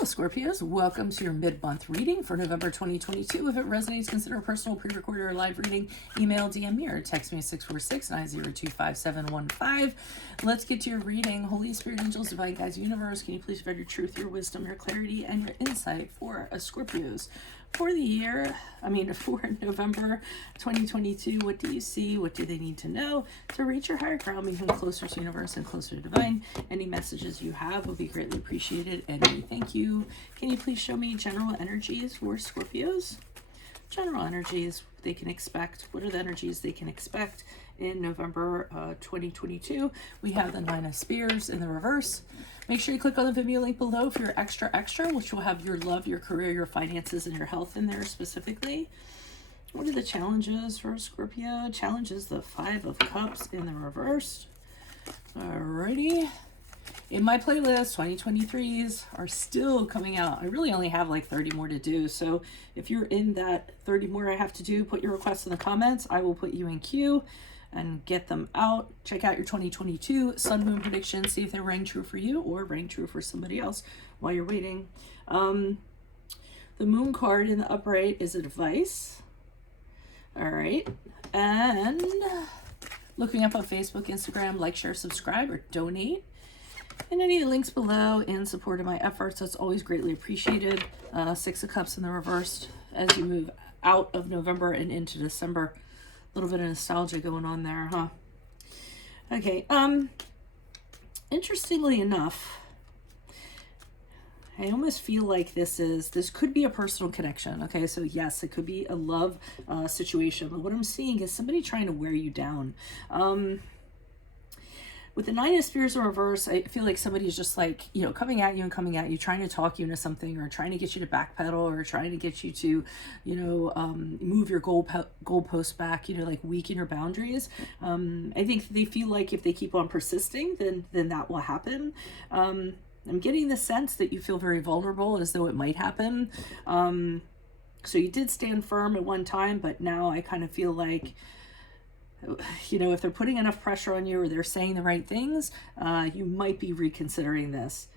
Hello, Scorpios. Welcome to your mid-month reading for November 2022. If it resonates, consider a personal, pre-recorded, or live reading. Email, DM me, or text me at 646-902-5715. Let's get to your reading. Holy Spirit, angels, divine guides, universe, can you please provide your truth, your wisdom, your clarity, and your insight for Scorpios? For the year, for November 2022, what do you see? What do they need to know to reach your higher ground, become closer to universe and closer to divine? Any messages you have will be greatly appreciated, and we thank you. Can you please show me general energies for Scorpios? General energies they can expect. What are the energies they can expect in November 2022? We have the Nine of Spears in the reverse. Make sure you click on the Venmo link below for your extra, which will have your love, your career, your finances, and your health in there specifically. What are the challenges for Scorpio? Challenges, the Five of Cups in the reverse. Alrighty. In my playlist, 2023s are still coming out. I really only have like 30 more to do. So if you're in that 30 more I have to do, put your requests in the comments. I will put you in queue and get them out. Check out your 2022 sun moon predictions. See if they rang true for you or rang true for somebody else while you're waiting. The moon card in the upright is advice. All right. And looking up on Facebook, Instagram, like, share, subscribe, or donate. And any links below in support of my efforts. That's always greatly appreciated. Six of Cups in the reverse as you move out of November and into December. A little bit of nostalgia going on there, huh? Okay, interestingly enough, I almost feel like this could be a personal connection. Okay, so yes, it could be a love situation, but what I'm seeing is somebody trying to wear you down. With the Nine of Spears in reverse, I feel like somebody's just like, coming at you, trying to talk you into something, or trying to get you to backpedal, or trying to get you to, move your goalpost back, like weaken your boundaries. I think they feel like if they keep on persisting, then that will happen. I'm getting the sense that you feel very vulnerable, as though it might happen. So you did stand firm at one time, but now I kind of feel like, if they're putting enough pressure on you or they're saying the right things, you might be reconsidering this.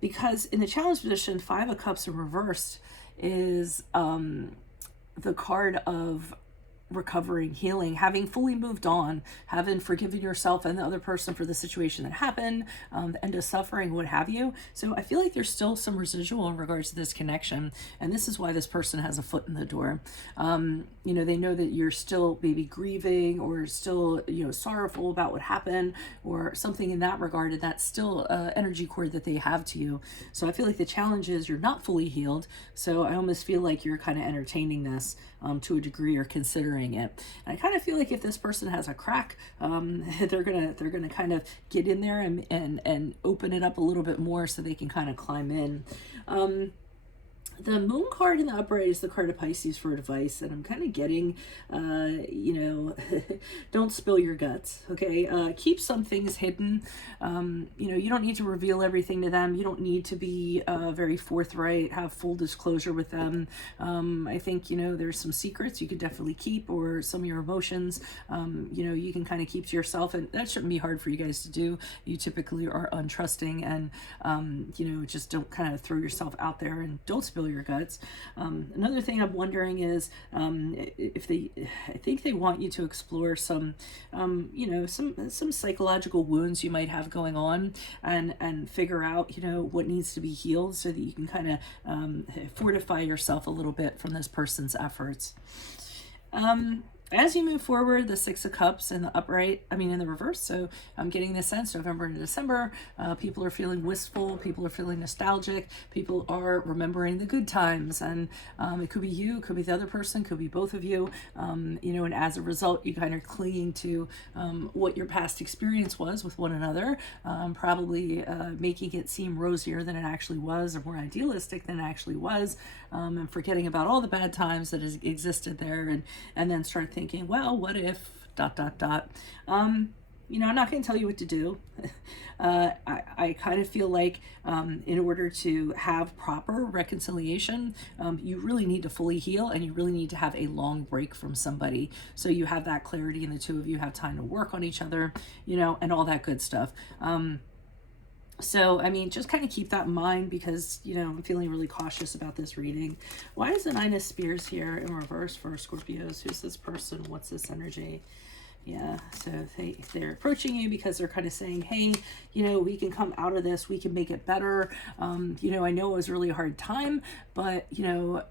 Because in the challenge position, Five of Cups in reversed is the card of recovering, healing, having fully moved on, having forgiven yourself and the other person for the situation that happened, the end of suffering, what have you. So I feel like there's still some residual in regards to this connection, and this is why this person has a foot in the door. They know that you're still maybe grieving, or still sorrowful about what happened, or something in that regard, and that's still energy cord that they have to you. So I feel like the challenge is you're not fully healed, so I almost feel like you're kind of entertaining this to a degree, or considering it. And I kind of feel like if this person has a crack, they're gonna kind of get in there and open it up a little bit more so they can kind of climb in. The moon card in the upright is the card of Pisces for advice, and I'm kind of getting, don't spill your guts, okay? Keep some things hidden. You don't need to reveal everything to them. You don't need to be very forthright, have full disclosure with them. I think, there's some secrets you could definitely keep, or some of your emotions, you can kind of keep to yourself, and that shouldn't be hard for you guys to do. You typically are untrusting, and, just don't kind of throw yourself out there, and don't spill your guts. Another thing I'm wondering is if I think they want you to explore some psychological wounds you might have going on, and figure out what needs to be healed, so that you can kind of fortify yourself a little bit from this person's efforts. As you move forward, the Six of Cups in the upright, in the reverse. So I'm getting this sense, November into December, people are feeling wistful, people are feeling nostalgic, people are remembering the good times, and it could be you, it could be the other person, could be both of you, and as a result, you kind of clinging to what your past experience was with one another, probably making it seem rosier than it actually was, or more idealistic than it actually was, and forgetting about all the bad times that has existed there, and then start thinking, well, what if ... I'm not going to tell you what to do. I kind of feel like in order to have proper reconciliation, you really need to fully heal, and you really need to have a long break from somebody, so you have that clarity and the two of you have time to work on each other, and all that good stuff. So, I mean, just kind of keep that in mind because, you know, I'm feeling really cautious about this reading. Why is the Nine of Spears here in reverse for Scorpios? Who's this person? What's this energy? Yeah, so they're approaching you because they're kind of saying, hey, you know, we can come out of this, we can make it better. You know, I know it was a really hard time, but, you know,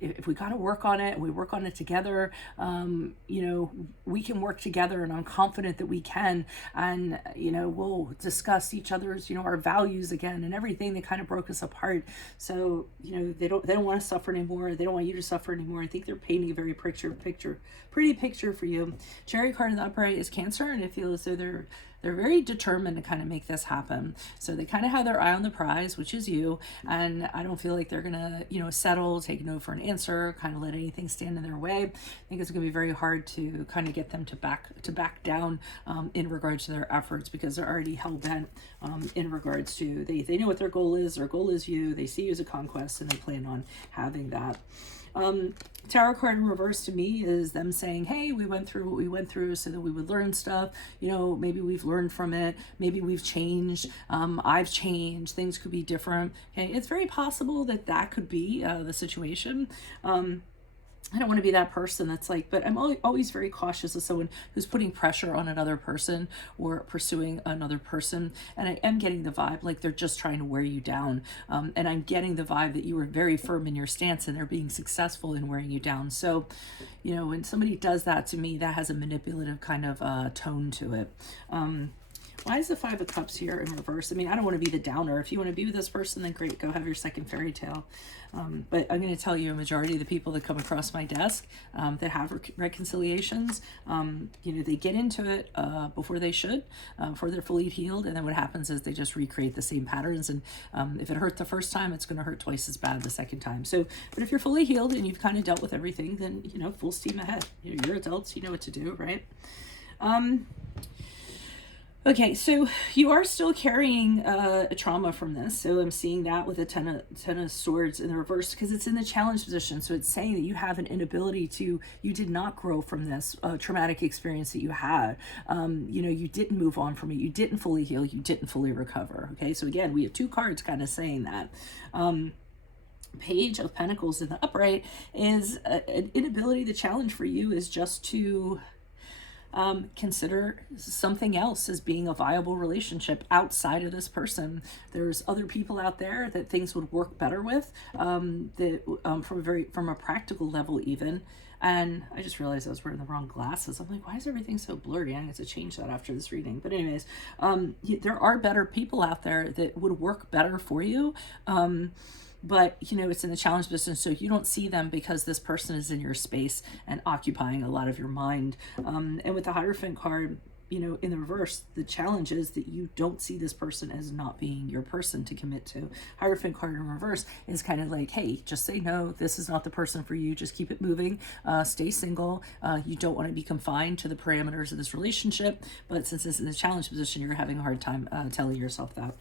if we got to work on it, we work on it together, you know, we can work together, and I'm confident that we can. And, you know, we'll discuss each other's, you know, our values again and everything that kind of broke us apart. So, you know, they don't want to suffer anymore. They don't want you to suffer anymore. I think they're painting a very pretty picture for you. Chariot card in the upright is Cancer, and I feel as though they're very determined to kind of make this happen. So they kind of have their eye on the prize, which is you, and I don't feel like they're gonna, you know, settle, take no for an answer, kind of let anything stand in their way. I think it's gonna be very hard to kind of get them to back down in regards to their efforts, because they're already hell-bent in regards to, they know what their goal is. Their goal is you. They see you as a conquest, and they plan on having that. Tarot card in reverse to me is them saying, hey, we went through what we went through so that we would learn stuff. You know, maybe we've learned from it. Maybe we've changed. I've changed. Things could be different. Okay, it's very possible that that could be the situation. I don't want to be that person that's like, but I'm always very cautious of someone who's putting pressure on another person or pursuing another person. And I am getting the vibe like they're just trying to wear you down. And I'm getting the vibe that you were very firm in your stance and they're being successful in wearing you down. So, you know, when somebody does that to me, that has a manipulative kind of tone to it. Why is the Five of Cups here in reverse? I mean, I don't want to be the downer. If you want to be with this person, then great, go have your second fairy tale. But I'm going to tell you, a majority of the people that come across my desk that have reconciliations, you know, they get into it before they should, before they're fully healed. And then what happens is they just recreate the same patterns. And if it hurt the first time, it's going to hurt twice as bad the second time. So, but if you're fully healed and you've kind of dealt with everything, then, you know, full steam ahead. You're adults, you know what to do, right? Okay, so you are still carrying a trauma from this. So I'm seeing that with a ten of Swords in the reverse, because it's in the challenge position. So it's saying that you have an inability to, you did not grow from this traumatic experience that you had. You know, you didn't move on from it. You didn't fully heal. You didn't fully recover. Okay, so again, we have two cards kind of saying that. Page of Pentacles in the upright is an inability. The challenge for you is just to consider something else as being a viable relationship outside of this person. There's other people out there that things would work better with, from a practical level even. And I just realized I was wearing the wrong glasses. I'm like, why is everything so blurry? I have to change that after this reading. But anyways, there are better people out there that would work better for you. But, you know, it's in the challenge business, so you don't see them because this person is in your space and occupying a lot of your mind. And with the Hierophant card, you know, in the reverse, the challenge is that you don't see this person as not being your person to commit to. Hierophant card in reverse is kind of like, hey, just say no. This is not the person for you. Just keep it moving. Stay single. You don't want to be confined to the parameters of this relationship. But since it's in the challenge position, you're having a hard time telling yourself that.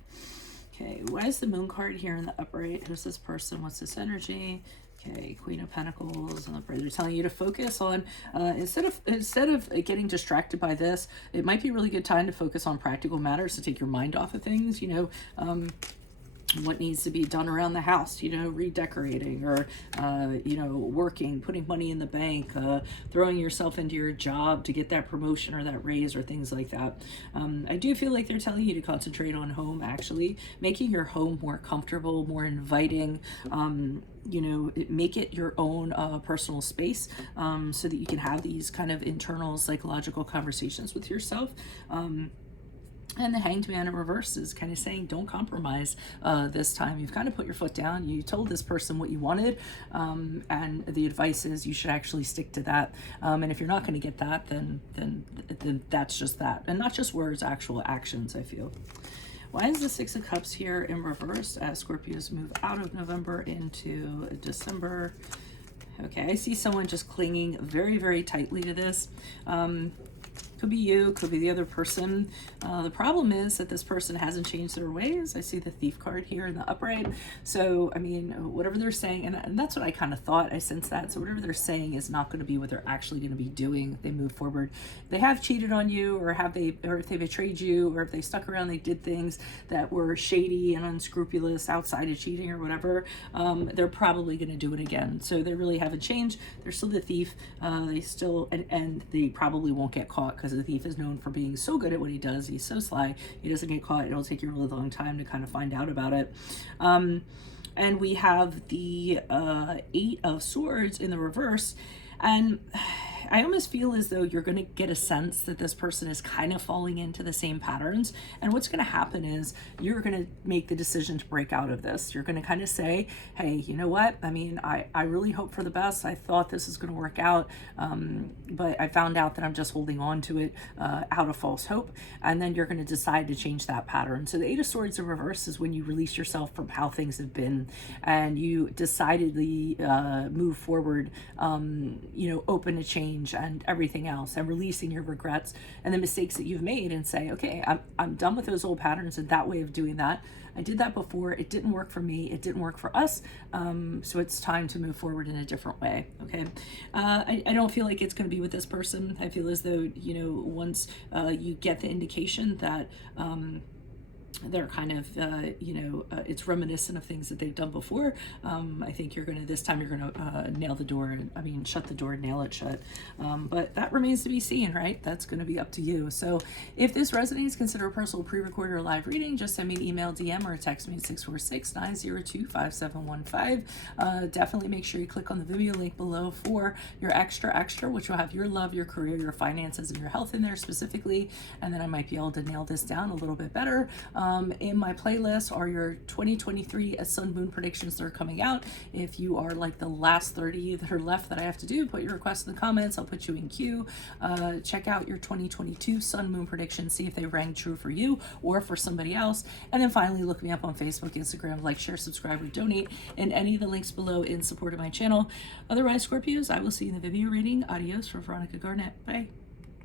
Okay, why is the Moon card here in the upright? Who's this person? What's this energy? Okay, Queen of Pentacles and the upright. They're telling you to focus on, instead of getting distracted by this, it might be a really good time to focus on practical matters, to take your mind off of things, you know, what needs to be done around the house, you know, redecorating or, you know, working, putting money in the bank, throwing yourself into your job to get that promotion or that raise or things like that. I do feel like they're telling you to concentrate on home, actually, making your home more comfortable, more inviting, you know, make it your own personal space, so that you can have these kind of internal psychological conversations with yourself. And the Hanged Man in reverse is kind of saying, don't compromise this time. You've kind of put your foot down. You told this person what you wanted, and the advice is you should actually stick to that. And if you're not going to get that, then that's just that. And not just words, actual actions, I feel. Why is the Six of Cups here in reverse as Scorpios move out of November into December? Okay, I see someone just clinging very, very tightly to this. Could be you, could be the other person. The problem is that this person hasn't changed their ways. I see the Thief card here in the upright. So, I mean, whatever they're saying, and that's what I kind of thought, I sense that. So whatever they're saying is not going to be what they're actually going to be doing if they move forward. They have cheated on you, or if they betrayed you, or if they stuck around, they did things that were shady and unscrupulous outside of cheating or whatever, they're probably going to do it again. So they really haven't changed. They're still the thief. They still, and they probably won't get caught, because the thief is known for being so good at what he does. He's so sly. He doesn't get caught. It'll take you a really long time to kind of find out about it. And we have the 8 of Swords in the reverse. And I almost feel as though you're going to get a sense that this person is kind of falling into the same patterns. And what's going to happen is you're going to make the decision to break out of this. You're going to kind of say, hey, you know what? I mean, I really hope for the best. I thought this is going to work out, but I found out that I'm just holding on to it out of false hope. And then you're going to decide to change that pattern. So the 8 of Swords in reverse is when you release yourself from how things have been and you decidedly move forward, open to change and everything else, and releasing your regrets and the mistakes that you've made, and say, okay, I'm done with those old patterns and that way of doing that. I did that before. It didn't work for me. It didn't work for us. So it's time to move forward in a different way. Okay. I don't feel like it's going to be with this person. I feel as though, once you get the indication that they're kind of, it's reminiscent of things that they've done before. I think this time you're going to nail the door. Shut the door, nail it shut. But that remains to be seen, right? That's going to be up to you. So if this resonates, consider a personal pre-recorded or live reading. Just send me an email, DM, or text me at 646-902-5715. Definitely make sure you click on the Vimeo link below for your extra, which will have your love, your career, your finances, and your health in there specifically. And then I might be able to nail this down a little bit better. In my playlist are your 2023 Sun Moon predictions that are coming out. If you are like the last 30 that are left that I have to do, put your request in the comments. I'll put you in queue. Check out your 2022 Sun Moon predictions. See if they rang true for you or for somebody else. And then finally, look me up on Facebook, Instagram, like, share, subscribe, or donate in any of the links below in support of my channel. Otherwise, Scorpios, I will see you in the Vimeo reading. Adios from Veronica Garnet. Bye.